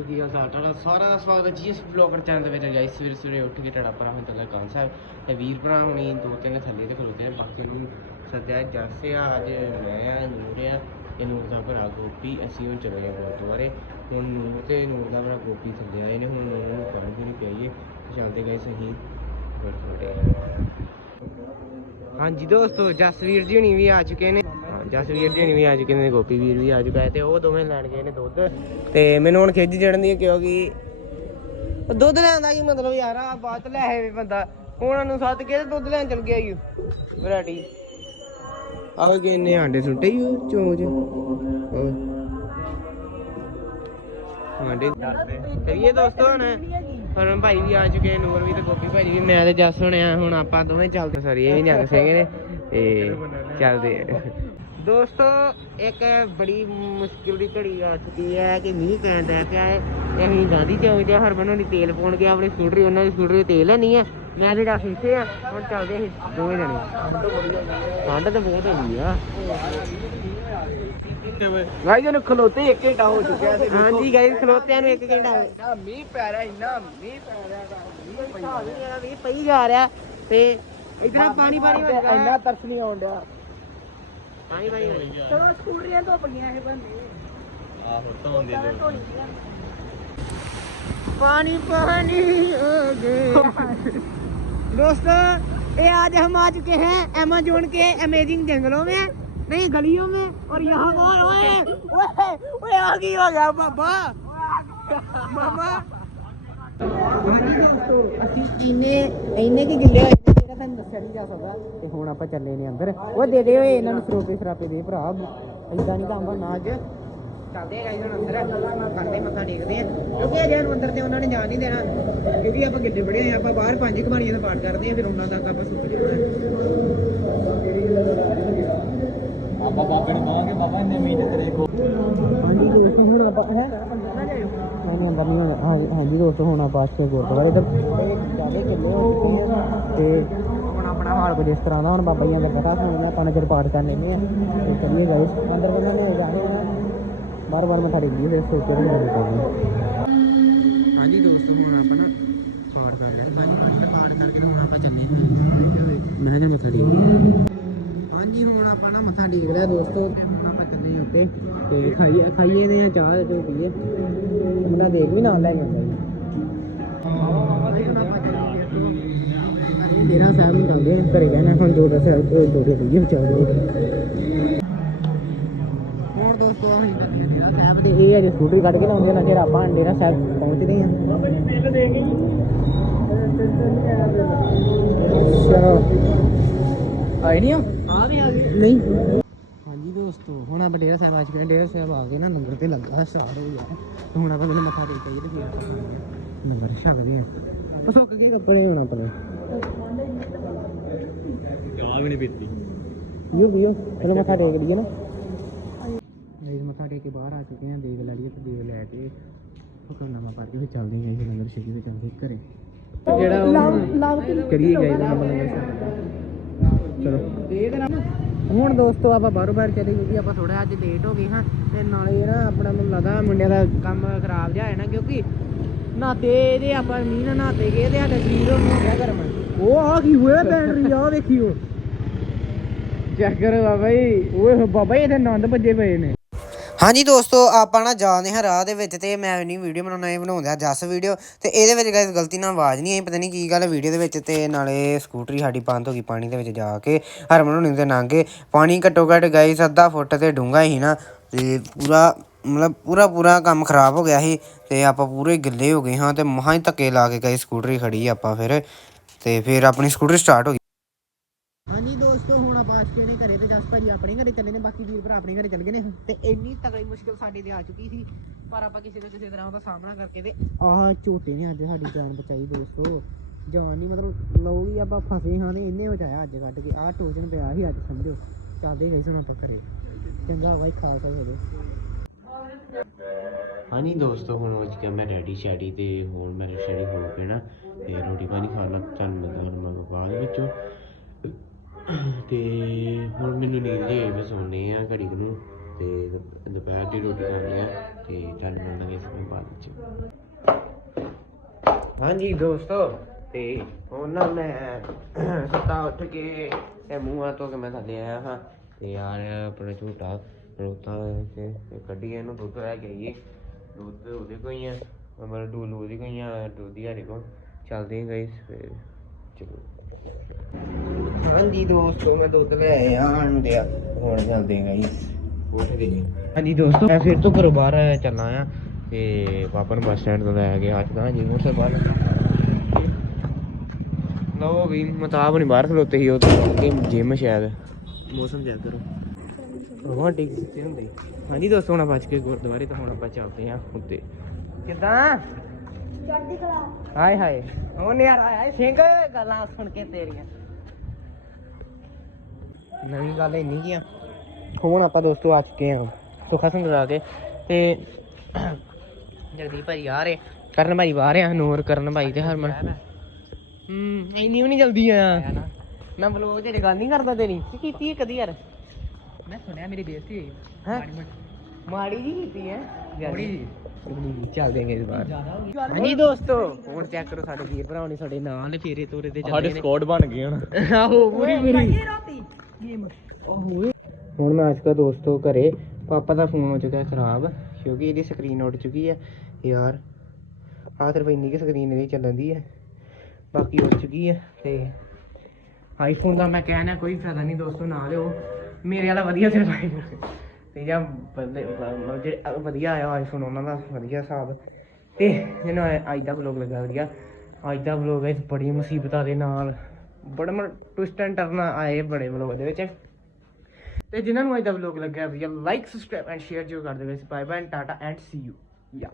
ਦੋਸਤੋ ਕੀ ਹਾਲ ਚਾਲ? ਤੁਹਾਡਾ ਸਾਰਾ ਸਵਾਗਤ ਹੈ ਜੀਐਸ ਬਲੌਗਰ ਚੈਨਲ ਦੇ ਵਿੱਚ। ਗਾਇਸ ਸਵੇਰੇ ਸਵੇਰੇ ਉੱਠ ਕੇ ਤੁਹਾਡਾ ਭਰਾ ਹੁੰਦਾ ਕਾਨ ਸਾਹਿਬ ਤੇ ਵੀਰ ਭਰਾ ਹੁਣੀ ਦੋ ਤਿੰਨ ਥੱਲੇ ਤੇ ਖਲੋਤੇ ਨੇ ਬਾਕੀ ਨੂੰ ਸੱਦਿਆ, ਜੱਸ ਆ, ਅੱਜ ਮੈਂ ਆ, ਨੂਰ ਆ। ਇਹ ਨੂਰ ਦਾ ਭਰਾ ਗੋਪੀ, ਅਸੀਂ ਹੁਣ ਚਲੇ ਗਏ ਗੁਰਦੁਆਰੇ। ਹੁਣ ਨੂਰ ਤੇ ਨੂਰ ਦਾ ਭਰਾ ਗੋਪੀ ਥੱਲੇ ਆਏ ਨੇ, ਹੁਣ ਨੂਰ ਨੂੰ ਪਰਾਂ ਵੀ ਪਿਆਈਏ ਚੱਲਦੇ ਗਏ ਸਹੀ ਗੁਰਦੁਆਰੇ। ਹਾਂਜੀ ਦੋਸਤੋ ਜਸਵੀਰ ਜੀ ਹੁਣੀ ਵੀ ਆ ਚੁੱਕੇ ਨੇ। ਜਸਵੀਰ ਜੀ ਵੀ ਆ ਚੁੱਕੇ ਨੇ ਗੋਪੀ ਵੀਰ ਵੀ ਆ ਚੁੱਕਾ ਹੈ, ਤੇ ਉਹ ਦੋਵੇਂ ਲੈਣ ਗਏ ਨੇ ਦੁੱਧ। ਤੇ ਮੈਨੂੰ ਹੁਣ ਖਿੱਚ ਚੜਨ ਦੀ ਹੈ ਕਿਉਂਕਿ ਦੁੱਧ ਲੈਣ ਦਾ ਕੀ ਮਤਲਬ ਯਾਰ ਆ ਬਾਅਦ ਲੈ ਆਵੇ ਬੰਦਾ। ਉਹਨਾਂ ਨੂੰ ਸੱਦ ਕੇ ਦੁੱਧ ਲੈਣ ਚਲ ਗਿਆ ਈ ਵੈਰਾਈਟੀ। ਆਹ ਕਿ ਆਂਡੇ ਸੁੱਟੇ ਹੀ ਉਹ ਆਂਡੇ ਕਰੀਏ ਦੋਸਤੋ ਹੁਣ ਫਰਨ ਭਾਈ ਵੀ ਆ ਚੁੱਕੇ ਨੂਰ ਵੀ ਤੇ ਗੋਪੀ ਭਾਈ ਵੀ। ਮੈਂ ਤੇ ਜੱਸ ਹੋਣਿਆ ਹੁਣ ਆਪਾਂ ਦੋਵੇਂ ਚੱਲਦੇ ਸਾਰੀ ਇਹ ਵੀ ਨਿਹੰਗ ਸਿੰਘ ਨੇ, ਤੇ ਚੱਲਦੇ ਦੋਸਤੋ ਇੱਕ ਬੜੀ ਮੁਸ਼ਕਿਲ ਦੀ ਘੜੀ ਆ ਚੁੱਕੀ ਹੈ ਕਿ ਮੀਂਹ ਪੈਣ ਡਿਆ ਪਿਆ ਹੈ। ਤੇ ਅਸੀਂ ਗਾਂਧੀ ਚੌਂਕ ਤੇ ਹਰਮਨ ਹੋਣੀ ਤੇਲ ਪਾਉਣ ਗਿਆ ਆਪਣੀ ਸਕੂਟਰੀ ਉਹਨਾਂ ਦੀ ਸਕੂਟਰੀ ਤੇਲ ਨਹੀਂ ਹੈ। ਮੈਂ ਤੇ ਡਾਕ ਇੱਥੇ ਆ ਹੁਣ ਚੱਲਦੇ ਅਸੀਂ ਦੋਵੇਂ ਜਣੇ। ਠੰਡ ਤਾਂ ਬਹੁਤ ਹੋਈ ਆ। ਭਾਈ ਜਨ ਖਲੋਤੇ ਇੱਕ ਘੰਟਾ ਹੋ ਚੁੱਕਿਆ ਤੇ ਹਾਂਜੀ ਗਾਇਸ ਖਲੋਤਿਆਂ ਨੂੰ ਇੱਕ ਘੰਟਾ ਹੋਇਆ ਇੰਨਾ ਮੀਂਹ ਪੈ ਰਿਹਾ ਇੰਨਾ ਮੀਂਹ ਪੈ ਰਿਹਾ ਵੀ ਪਈ ਜਾ ਰਿਹਾ ਤੇ ਇਧਰ ਪਾਣੀ ਪਾਣੀ ਹੋ ਇੰਨਾ ਰਿਹਾ ਤਰਸ ਨਹੀਂ ਆਉਣ ਡਿਆ। ਪਾਣੀ ਪਾਣੀ ਹੋ ਰਿਹਾ ਚਲੋ ਸਕੂਟਰੀਆਂ ਤੋਂ ਪਈਆਂ ਇਹ ਬੰਦੇ ਆਹੋ ਧੋਣ ਦੇ पानी पानी हो गया दोस्तों ये आज हम आ चुके हैं अमेजोन के अमेजिंग जंगलों में नहीं गलियों में और यहाँ पर ओए ओए ओए आ गई हो गया बाबा मामा ਹਾਂਜੀ ਦੋਸਤੋ ਅਸੀਂ ਇੰਨੇ ਇੰਨੇ ਕੀ ਗਿੱਲੇ ਹੋਏ ਨੇ ਜਿਹੜਾ ਤੁਹਾਨੂੰ ਦੱਸਿਆ ਨਹੀਂ ਜਾ ਸਕਦਾ। ਤੇ ਹੁਣ ਆਪਾਂ ਚੱਲੇ ਨੇ ਅੰਦਰ। ਉਹ ਦੇ ਦੇ ਓਏ ਇਹਨਾਂ ਨੂੰ ਸਰੋਪੇ ਸਰਾਪੇ ਦੇ ਭਰਾ। ਇਦਾਂ ਨਹੀਂ ਕੰਮ ਨਾ ਅੱਜ ਚੱਲਦੇ ਆ ਗਾਈਜ਼ ਹੁਣ ਅੰਦਰ। ਕਰਦੇ ਮੱਥਾ ਟੇਕਦੇ ਆ। ਕਿਉਂਕਿ ਅਜੇ ਨੂੰ ਅੰਦਰ ਤੇ ਉਹਨਾਂ ਨੇ ਜਾਣ ਨਹੀਂ ਦੇਣਾ। ਕਿਉਂਕਿ ਆਪਾਂ ਗਿੱਲੇ ਬੜੇ ਆ, ਆਪਾਂ ਬਾਹਰ ਪੰਜ ਕਹਾਣੀਆਂ ਦਾ ਪਾਠ ਕਰਦੇ ਆ ਫਿਰ ਉਹਨਾਂ ਤੱਕ ਆਪਾਂ ਸੁੱਕ ਜਾਣਾ। ਆਪਾਂ ਬਾਬੇ ਨੂੰ ਕਹਾਂਗੇ ਬਾਬਾ ਇੰਨੇ ਮਹੀਨੇ ਤੇਰੇ ਕੋ ਹਾਂਜੀ ਦੋਸਤੋ ਹੁਣ ਆਪਾਂ ਹੈ? ਨਹੀਂ ਅੰਦਰ ਨਹੀਂ ਹੋਣਾ। ਹਾਂਜੀ ਹਾਂਜੀ ਦੋਸਤੋ ਹੁਣ ਆਪਾਂ ਇੱਥੇ ਗੁਰਦੁਆਰੇ ਤੇ ਜਾਵੇ ਕਿਲੋ ਹੋ ਚੁੱਕੇ ਆ। ਤੇ ਹੁਣ ਆਪਣਾ ਹਾਲ ਕੁਝ ਇਸ ਤਰ੍ਹਾਂ ਦਾ ਹੁਣ ਬਾਬਾ ਜੀ ਦਾ ਪਤਾ ਸੁਣਨਾ ਆਪਾਂ ਨਜ਼ਰ ਪਾਠ ਕਰ ਲੈਂਦੇ ਆ। ਤੇ ਚਲੀਏ ਗਾਇਸ ਅੰਦਰ ਬੰਦਾ ਨੇ ਜਾਣੇ ਬਾਰ ਬਾਰ ਮੱਥਾ ਟੇਕੀ ਫਿਰ ਸੋਚੇ ਨਹੀਂ ਹੋਣੀ ਪਊਗੀ ਹਾਂਜੀ ਦੋਸਤੋ ਹੁਣ ਆਪਾਂ ਨਾ ਪਾਠ ਕਰ ਹਾਂ। ਪਾਠ ਕਰਕੇ ਹੁਣ ਆਪਾਂ ਚੱਲੇ ਮੇਰੇ ਨਾਲ ਮੱਥਾ ਟੇਕ ਹਾਂਜੀ ਹੁਣ ਆਪਾਂ ਨਾ ਮੱਥਾ ਟੇਕ ਲਿਆ ਦੋਸਤੋ। ਤੇ ਤੇ ਖਾਈਏ ਖਾਈਏ ਨੇ ਚਾਹ ਤੇ ਪੀਏ। ਬੰਦਾ ਦੇਖ ਵੀ ਨਾਲ ਲੈ ਕੇ ਆਉਂਦਾ ਜੀ। ਡੇਰਾ ਸਾਹਿਬ ਨੂੰ ਜਾਂਦੇ ਆ ਘਰੇ ਜਾਣਾ ਹੁਣ ਦੋ ਦਸ ਦੋ ਦੋ। ਪੀਏ ਚੱਲਦੇ ਹੁਣ ਦੋਸਤੋ ਅਸੀਂ ਸਾਹਿਬ ਦੇ ਇਹ ਅਜੇ ਸਕੂਟਰੀ ਕੱਢ ਕੇ ਲਾਉਂਦੇ ਨਾ ਚਿਰ ਆਪਾਂ ਡੇਰਾ ਸਾਹਿਬ ਪਹੁੰਚਦੇ ਆ। ਅੱਛਾ। ਆਈ ਨਹੀਂ ਆ ਆ ਵੀ ਆ। ਗਏ ਨਹੀਂ। ਦੋਸਤੋ ਹੁਣ ਆਪਾਂ ਡੇਰਾ ਸਾਹਿਬ ਆ ਚੁੱਕੇ ਹਾਂ ਡੇਰਾ ਸਾਹਿਬ ਆ ਗਏ ਨਾ ਲੰਗਰ ਤੇ ਲੱਗਾ ਸਟਾਰਟ ਹੋ ਗਿਆ। ਤੇ ਹੁਣ ਆਪਾਂ ਪਹਿਲਾਂ ਮੱਥਾ ਟੇਕ ਆਈਏ ਤੇ ਫਿਰ ਆਪਾਂ ਹਾਂ। ਲੰਗਰ ਛਕਦੇ ਆ। ਉਹ ਸੁੱਕ ਗਏ ਕੱਪੜੇ ਹੁਣ ਆਪਣੇ। ਚਾਹ ਵੀ ਨਹੀਂ ਪੀਤੀ। ਪੀਓ ਪੀਓ। ਪਹਿਲਾਂ ਮੱਥਾ ਟੇਕ ਲਈਏ ਨਾ। ਨਹੀਂ ਮੱਥਾ ਟੇਕ ਕੇ ਬਾਹਰ ਆ ਚੁੱਕੇ ਹਾਂ ਦੇਖ ਲੈ ਲਈਏ ਤੇ ਦੇਖ ਲੈ ਕੇ। ਹੁਕਮਨਾਮਾ ਪੜ੍ਹ ਕੇ ਫਿਰ ਚੱਲਦੇ ਹਾਂ ਜੀ ਲੰਗਰ ਛਕੀ ਤੇ ਚੱਲਦੇ ਘਰੇ। ਜਿਹੜਾ ਉਹ ਕਰੀਏ ਗਏ ਤਾਂ ਆਪਾਂ ਲੰਗਰ ਛਕ ਚਲੋ। ਹੁਣ ਦੋਸਤੋ ਆਪਾਂ ਬਾਹਰੋਂ ਬਾਹਰ ਚਲੇ ਕਿਉਂਕਿ ਆਪਾਂ ਥੋੜਾ ਅੱਜ ਲੇਟ ਹੋ ਗਏ ਹਾਂ ਤੇ ਨਾਲੇ ਨਾ ਆਪਣਾ ਮੈਨੂੰ ਲੱਗਦਾ ਮੁੰਡਿਆਂ ਦਾ ਕੰਮ ਖਰਾਬ ਜਿਹਾ ਹੈ ਨਾ ਕਿਉਂਕਿ ਨਾਤੇ ਇਹਦੇ ਆਪਾਂ ਮੀਂਹ ਨਾਲ ਨਾਤੇ ਗਏ ਤੇ ਸਾਡਾ ਸਰੀਰ ਹੋ ਗਿਆ ਗਰਮ। ਉਹ ਆ ਕੀ ਹੋਇਆ ਬੈਟਰੀ ਆ ਵੇਖੀਓ ਚੈੱਕ ਕਰੋ ਬਾਬਾ ਜੀ ਓਏ ਬਾਬਾ ਜੀ ਇਹਦੇ ਨੰਦ ਵੱਜੇ ਪਏ ਨੇ। ਹਾਂਜੀ ਦੋਸਤੋ, ਆਪਾਂ ਨਾ ਜਾਂਦੇ ਹਾਂ ਰਾਹ ਦੇ ਵਿੱਚ ਤੇ ਮੈਂ ਨਹੀਂ ਵੀਡੀਓ ਬਣਾਉਣਾ, ਇਹ ਬਣਾਉਂਦਾ ਜੱਸ ਵੀਡੀਓ ਤੇ ਇਹਦੇ ਵਿੱਚ ਗਾਇਸ ਗਲਤੀ ਨਾਲ ਆਵਾਜ਼ ਨਹੀਂ ਆਈ, ਪਤਾ ਨਹੀਂ ਕੀ ਗੱਲ ਵੀਡੀਓ ਦੇ ਵਿੱਚ ਤੇ ਨਾਲੇ ਸਕੂਟਰੀ ਸਾਡੀ ਬੰਦ ਹੋ ਗਈ ਪਾਣੀ ਦੇ ਵਿੱਚ ਜਾ ਕੇ। ਹਰਮਨ ਹੁਣੀ ਤੇ ਨਾਂਗੇ, ਪਾਣੀ ਘੱਟੋ ਘੱਟ ਗਾਇਸ ਅੱਧਾ ਫੁੱਟ ਤੇ ਡੂੰਘਾ ਹੀ ਨਾ ਤੇ ਪੂਰਾ, ਮਤਲਬ ਪੂਰਾ ਪੂਰਾ ਕੰਮ ਖਰਾਬ ਹੋ ਗਿਆ ਸੀ ਤੇ ਆਪਾਂ ਪੂਰੇ ਗਿੱਲੇ ਹੋ ਗਏ ਹਾਂ ਤੇ ਮਹਾਂ ਹੀ ਧੱਕੇ ਲਾ ਕੇ ਗਏ ਸਕੂਟਰੀ ਖੜੀ ਆਪਾਂ ਫਿਰ ਤੇ ਫਿਰ ਆਪਣੀ ਸਕੂਟਰੀ ਸਟਾਰਟ ਹੋ ਗਈ। ਹਾਂਜੀ ਦੋਸਤੋ, ਹੁਣ ਆਪਾਂ ਆਸ਼ਕੇ ਨੇ ਘਰੇ ਤੇ ਜਸ ਭਾਜੀ ਆਪਣੇ ਘਰੇ ਚੱਲੇ ਨੇ, ਬਾਕੀ ਵੀਰ ਭਰਾ ਆਪਣੇ ਘਰੇ ਚੱਲ ਗਏ ਨੇ। ਤੇ ਇੰਨੀ ਤਗੜੀ ਮੁਸ਼ਕਿਲ ਸਾਡੇ ਤੇ ਆ ਚੁੱਕੀ ਸੀ, ਪਰ ਆਪਾਂ ਕਿਸੇ ਨਾ ਕਿਸੇ ਤਰ੍ਹਾਂ ਉਹਦਾ ਸਾਹਮਣਾ ਕਰਕੇ ਤੇ ਆਹ ਝੋਟੇ ਨੇ ਅੱਜ ਸਾਡੀ ਜਾਨ ਬਚਾਈ ਦੋਸਤੋ। ਜਾਨ ਨਹੀਂ ਮਤਲਬ ਲੋਕ ਹੀ ਆਪਾਂ ਫਸੇ ਹਾਂ ਤੇ ਇਹਨੇ ਬਚਾਇਆ ਅੱਜ ਕੱਢ ਕੇ। ਆਹ ਟੋਚਨ ਪਿਆ ਸੀ ਅੱਜ, ਸਮਝੋ। ਚੱਲਦੇ ਗਏ ਹੁਣ ਆਪਾਂ ਘਰੇ। ਚੰਗਾ ਬਾਈ, ਖਾਲਸਾ ਹੋਵੇ ਹਾਂਜੀ ਦੋਸਤੋ, ਹੁਣ ਹੋ ਚੁੱਕਿਆ ਮੈਂ ਰੈਡੀ ਸ਼ੈਡੀ ਤੇ ਹੁਣ ਮੈਂ ਰੈਡੀ ਹੋ ਕੇ ਨਾ, ਤੇ ਰੋਟੀ ਪਾਣੀ ਖਾਣ ਲੱਗ ਚੱਲ ਲੱਗਾ ਹੁਣ ਮੈਂ ਬਾਅਦ ਵਿੱਚੋਂ। ਦੁ- ਦੁਪਹਿਰ ਦੀ ਰੋਟੀ ਖਾਣੀ ਆ ਤੇ ਤੁਹਾਨੂੰ ਮਿਲਾਂਗੇ ਇਸ ਨੂੰ ਬਾਅਦ ਵਿੱਚ। ਹਾਂਜੀ ਦੋਸਤੋ, ਤੇ ਹੁਣ ਨਾ ਮੈਂ ਸੁੱਤਾ ਉੱਠ ਕੇ ਤੇ ਮੂੰਹ ਹੱਥ ਧੋ ਮੈਂ ਥੱਲੇ ਆਇਆ ਹਾਂ ਤੇ ਯਾਰ ਆਪਣਾ ਝੂਟਾ ਰੋਤਾ ਤੇ ਕੱਢੀ ਇਹਨੂੰ ਦੁੱਧ ਲੈ ਕੇ ਆਈਏ। ਦੁੱਧ ਉਹਦੇ ਕੋਈ ਆ, ਮਤਲਬ ਡੂਲ ਉਹਦੀ ਕੋਈ ਆ, ਦੁੱਧ ਹੀ ਹਰੇ ਚੱਲਦੇ ਹਾਂ ਗਾਇਸ ਫਿਰ, ਚਲੋ। ਹਾਂਜੀ ਦੋਸਤੋ, ਮੈਂ ਦੁੱਧ ਲੈ ਆਇਆ ਆਂਦੇ ਹੁਣ ਚੱਲਦੇ ਗਾਇਸ। ਹਾਂਜੀ ਦੋਸਤੋ, ਮੈਂ ਫਿਰ ਤੋਂ ਘਰੋਂ ਬਾਹਰ ਚੱਲਣਾ ਆ ਤੇ ਪਾਪਾ ਨੂੰ ਬੱਸ ਸਟੈਂਡ ਤੋਂ ਲੈ ਕੇ ਆ ਚੁੱਕਾ ਜੀ ਮੋਟਰ ਬਾਹਰ ਲਓ ਵੀ ਮਤਾਬ ਨਹੀਂ ਬਾਹਰ ਖਲੋਤੇ ਸੀ, ਉਹ ਤੇ ਜਿਮ ਸ਼ਾਇਦ। ਮੌਸਮ ਚੈੱਕ ਕਰੋ। ਉਹ ਠੀਕ ਕਿੱਥੇ ਹੁੰਦੇ। ਹਾਂਜੀ ਦੋਸਤੋ, ਹੁਣ ਬਚ ਕੇ ਗੁਰਦੁਆਰੇ ਤੋਂ ਹੁਣ ਆਪਾਂ ਚੱਲਦੇ ਹਾਂ ਉੱਤੇ। ਕਿੱਦਾਂ? ਚੜ੍ਹਦੀ ਕਲਾ ਹਾਏ ਹਾਏ। ਉਹ ਯਾਰ ਆਏ ਸਿੰਘ ਗੱਲਾਂ ਸੁਣ ਕੇ ਤੇਰੀਆਂ। ਨਵੀਂ ਗੱਲ ਇੰਨੀ ਕੀ ਆ? ਹੁਣ ਆਪਾਂ ਦੋਸਤੋ ਆ ਚੁੱਕੇ ਆ ਸੁਖਾ ਸਿੰਘ ਜਾ ਕੇ ਤੇ ਜਗਦੀਪ ਭਾਈ ਆ ਰਹੇ। ਕਰਨ ਭਾਈ ਬਾਹਰ ਆ ਨੂਰ ਕਰਨ ਭਾਈ ਤੇ ਹਰਮਨ। ਹੂੰ ਇੰਨੀ ਵੀ ਨਹੀਂ ਜਲਦੀ ਆ ਮੈਂ ਬਲੌਗ ਤੇ ਗੱਲ ਨਹੀਂ ਕਰਦਾ ਤੇਰੀ। ਕੀ ਕੀਤੀ ਹੈ ਕਦੀ ਯਾਰ? ਮੈਂ ਸੁਣਿਆ ਮੇਰੀ ਬੇਇੱਜ਼ਤੀ ਹੋਈ। ਹੈਂ? ਮਾੜੀ ਜੀ ਕੀਤੀ ਹੈ ਥੋੜੀ ਜੀ। ਚੱਲ ਦੇਂਗੇ ਇਸ ਵਾਰ। ਹੋ ਹਾਂਜੀ ਦੋਸਤੋ ਹੁਣ ਚੈੱਕ ਕਰੋ ਸਾਡੇ ਵੀਰ ਭਰਾਵਾਂ ਨੇ ਸਾਡੇ ਨਾਲ ਫੇਰੇ ਤੋਰੇ ਤੇ ਚੱਲਦੇ ਨੇ। ਸਕੋਡ ਬਣ ਗਏ ਹੁਣ। ਆਹੋ ਪੂਰੀ ਪੂਰੀ ਗੇਮ ਹੁਣ ਮੈਂ ਅੱਜ ਕਾ ਦੋਸਤੋ ਘਰੇ, ਪਾਪਾ ਦਾ ਫੋਨ ਹੋ ਚੁੱਕਾ ਹੈ ਖਰਾਬ, ਕਿਉਂਕਿ ਇਹਦੀ ਸਕਰੀਨ ਉੱਡ ਚੁੱਕੀ ਹੈ ਯਾਰ, ਆਹ ਸਿਰਫ ਇੰਨੀ ਕਿ ਸਕਰੀਨ ਇਹਦੀ ਚੱਲਣ ਦੀ ਹੈ ਬਾਕੀ ਉੱਡ ਚੁੱਕੀ ਹੈ ਤੇ ਆਈਫੋਨ ਦਾ ਮੈਂ ਕਹਿਣਾ ਕੋਈ ਫਾਇਦਾ ਨਹੀਂ ਦੋਸਤੋ ਨਾ ਲਿਓ ਮੇਰੇ ਵਾਲਾ ਵਧੀਆ ਸਿਰਫ iPhone ਤੇ ਜਾਂ ਬੰਦੇ ਜਿਹੜੇ ਵਧੀਆ ਆਇਆ ਆਈਫੋਨ ਉਹਨਾਂ ਦਾ ਵਧੀਆ ਹਿਸਾਬ। ਤੇ ਜਿਹਨੂੰ ਅੱਜ ਦਾ ਵਲੋਗ ਲੱਗਾ ਵਧੀਆ। ਅੱਜ ਦਾ ਵਲੋਗ ਹੈ ਬੜੀ ਮੁਸੀਬਤਾਂ ਦੇ ਨਾਲ, ਬੜਾ ਮਤਲਬ ਟਵਿਸਟ ਐਂਡ ਟਰਨ ਆਏ ਬੜੇ ਵਲੋਗ ਦੇ ਵਿੱਚ। ਤੇ ਜਿਨ੍ਹਾਂ ਨੂੰ ਅੱਜ ਦਾ ਵਲੋਗ ਲੱਗਿਆ ਵਧੀਆ ਲਾਈਕ ਸਬਸਕ੍ਰਾਈਬ ਐਂਡ ਸ਼ੇਅਰ ਜਰੂਰ ਕਰ ਦਿਓ bye bye tata and see you ਯਾ